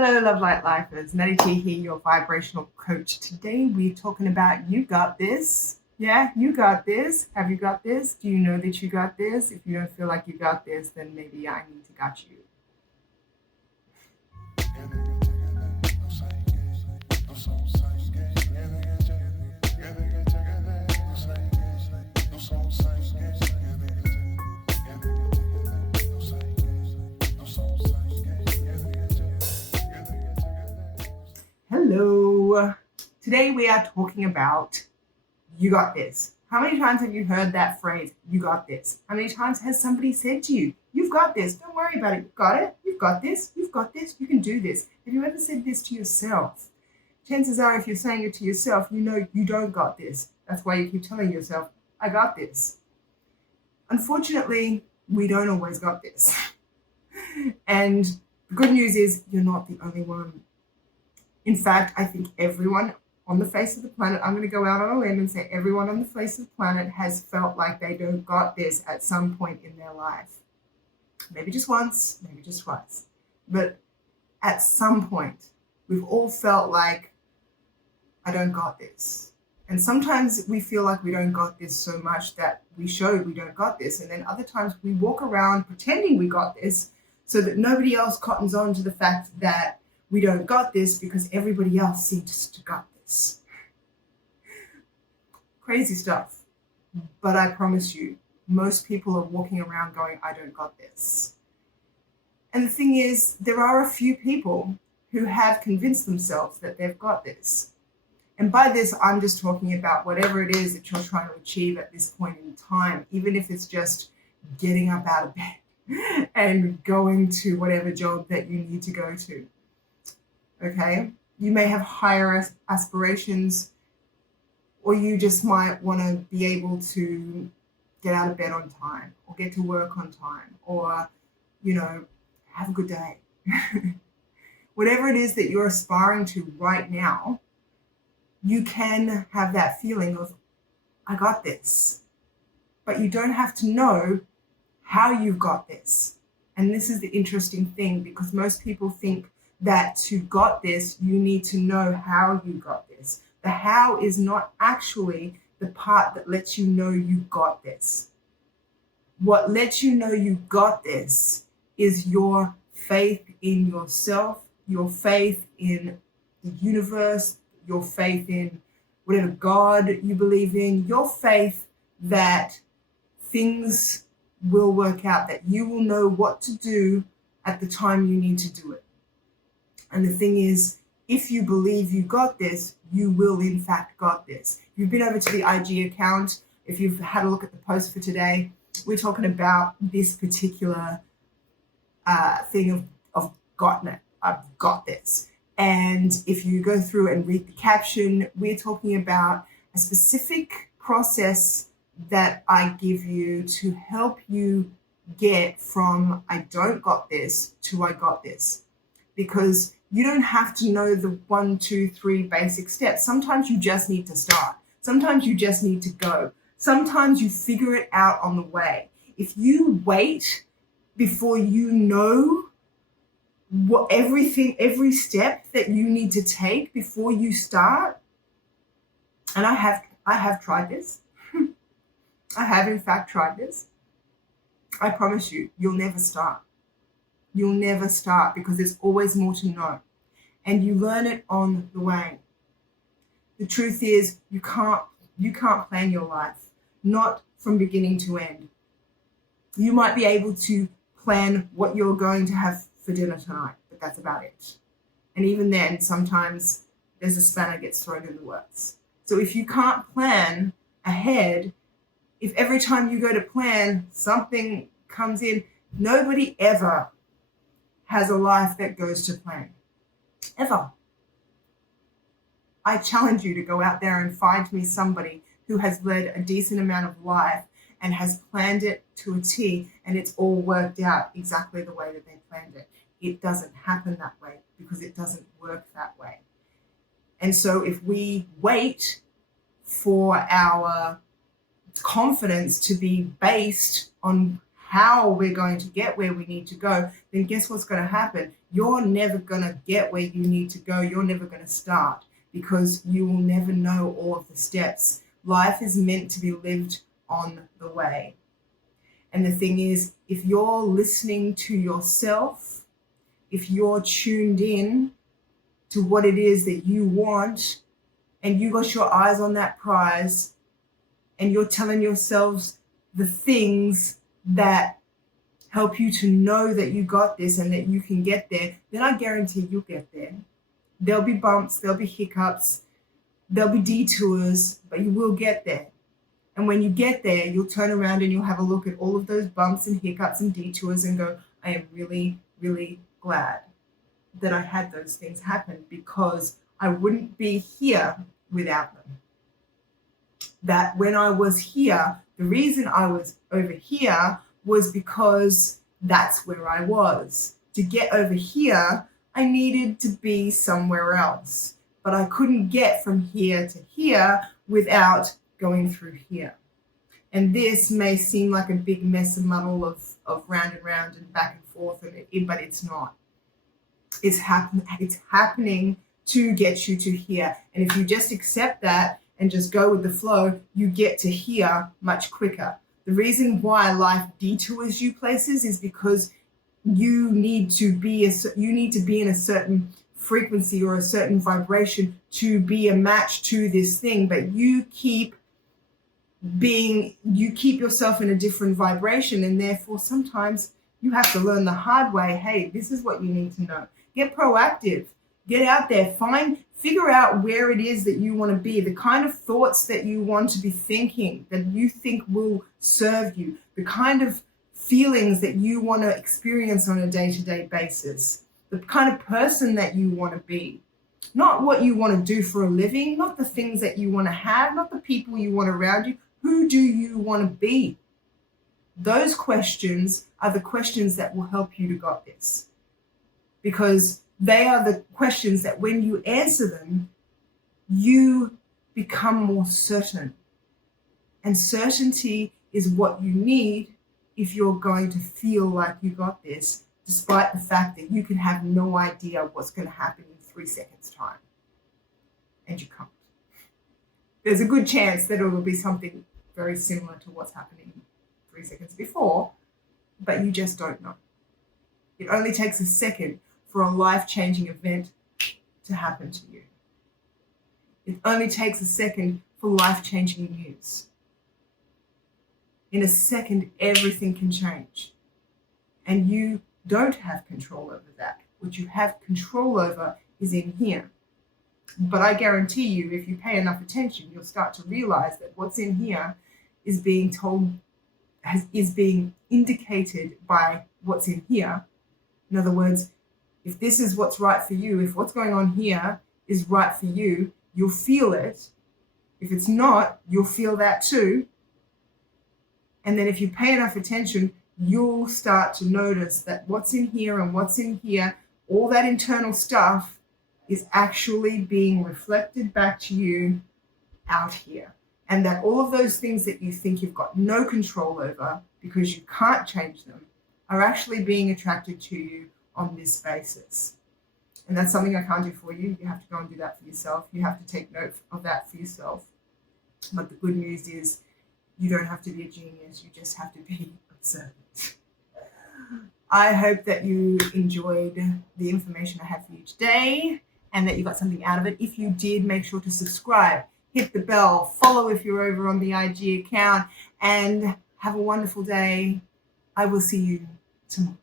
Hello, Love Light Lifers. Maddie T here, your vibrational coach. Today we're talking about you got this. Yeah, you got this. Have you got this? Do you know that you got this? If you don't feel like you got this, then maybe I need to got you. Hello. Today we are talking about you got this. How many times have you heard that phrase, you got this? How many times has somebody said to you, you've got this, don't worry about it, you've got it, you've got this, you've got this, you can do this. Have you ever said this to yourself? Chances are if you're saying it to yourself, you know you don't got this. That's why you keep telling yourself, I got this. Unfortunately, we don't always got this. And the good news is you're not the only one. In fact, I think everyone on the face of the planet, I'm going to go out on a limb and say everyone on the face of the planet has felt like they don't got this at some point in their life. Maybe just once, maybe just twice. But at some point, we've all felt like, I don't got this. And sometimes we feel like we don't got this so much that we show we don't got this. And then other times we walk around pretending we got this so that nobody else cottons on to the fact that we don't got this because everybody else seems to got this. Crazy stuff. But I promise you, most people are walking around going, I don't got this. And the thing is, there are a few people who have convinced themselves that they've got this. And by this, I'm just talking about whatever it is that you're trying to achieve at this point in time, even if it's just getting up out of bed and going to whatever job that you need to go to. Okay, you may have higher aspirations, or you just might want to be able to get out of bed on time, or get to work on time, or, have a good day. Whatever it is that you're aspiring to right now, you can have that feeling of, I got this. But you don't have to know how you've got this. And this is the interesting thing, because most people think that to got this, you need to know how you got this. The how is not actually the part that lets you know you got this. What lets you know you got this is your faith in yourself, your faith in the universe, your faith in whatever God you believe in, your faith that things will work out, that you will know what to do at the time you need to do it. And the thing is, if you believe you got this, you will in fact got this. If you've been over to the IG account, if you've had a look at the post for today, we're talking about this particular thing of gotten it. I've got this. And if you go through and read the caption, we're talking about a specific process that I give you to help you get from I don't got this to I got this. Because you don't have to know the 1, 2, 3 basic steps. Sometimes you just need to start. Sometimes you just need to go. Sometimes you figure it out on the way. If you wait before you know every step that you need to take before you start, and I have tried this. I have in fact tried this. I promise you, you'll never start. You'll never start because there's always more to know. And you learn it on the way. The truth is you can't plan your life, not from beginning to end. You might be able to plan what you're going to have for dinner tonight, but that's about it. And even then, sometimes there's a spanner gets thrown in the works. So if you can't plan ahead, if every time you go to plan, something comes in, nobody ever has a life that goes to plan. Ever. I challenge you to go out there and find me somebody who has led a decent amount of life and has planned it to a T, and it's all worked out exactly the way that they planned it. It doesn't happen that way because it doesn't work that way. And so if we wait for our confidence to be based on how we're going to get where we need to go, then guess what's going to happen? you're never going to get where you need to go. You're never going to start because you will never know all of the steps. Life is meant to be lived on the way. And the thing is, if you're listening to yourself, if you're tuned in to what it is that you want, and you got your eyes on that prize, and you're telling yourselves the things that help you to know that you got this and that you can get there, then I guarantee you'll get there. There'll be bumps, there'll be hiccups, there'll be detours, but you will get there. And when you get there, you'll turn around and you'll have a look at all of those bumps and hiccups and detours and go, I am really, really glad that I had those things happen, because I wouldn't be here without them. That when I was here, the reason I was over here was because that's where I was. To get over here, I needed to be somewhere else. But I couldn't get from here to here without going through here. And this may seem like a big mess and muddle of round and round and back and forth, but it's not. It's happening to get you to here. And if you just accept that and just go with the flow, you get to here much quicker. The reason why life detours you places is because you need to be in a certain frequency or a certain vibration to be a match to this thing, but you keep yourself in a different vibration, and therefore sometimes you have to learn the hard way. Hey, this is what you need to know. Get proactive. Get out there. Figure out where it is that you want to be, the kind of thoughts that you want to be thinking, that you think will serve you, the kind of feelings that you want to experience on a day-to-day basis, the kind of person that you want to be. Not what you want to do for a living, not the things that you want to have, not the people you want around you. Who do you want to be? Those questions are the questions that will help you to got this. Because they are the questions that when you answer them, you become more certain. And certainty is what you need if you're going to feel like you got this, despite the fact that you can have no idea what's going to happen in 3 seconds' time. And you can't. There's a good chance that it will be something very similar to what's happening 3 seconds before, but you just don't know. It only takes a second for a life-changing event to happen to you. It only takes a second for life-changing news. In a second, everything can change. And you don't have control over that. What you have control over is in here. But I guarantee you, if you pay enough attention, you'll start to realize that what's in here is being indicated by what's in here. In other words, if this is what's right for you, if what's going on here is right for you, you'll feel it. If it's not, you'll feel that too. And then if you pay enough attention, you'll start to notice that what's in here and what's in here, all that internal stuff is actually being reflected back to you out here. And that all of those things that you think you've got no control over because you can't change them are actually being attracted to you on this basis. And that's something I can't do for you. You have to go and do that for yourself. You have to take note of that for yourself. But the good news is you don't have to be a genius. You just have to be observant. I hope that you enjoyed the information I had for you today and that you got something out of it. If you did, make sure to subscribe, hit the bell, follow if you're over on the IG account, and have a wonderful day. I will see you tomorrow.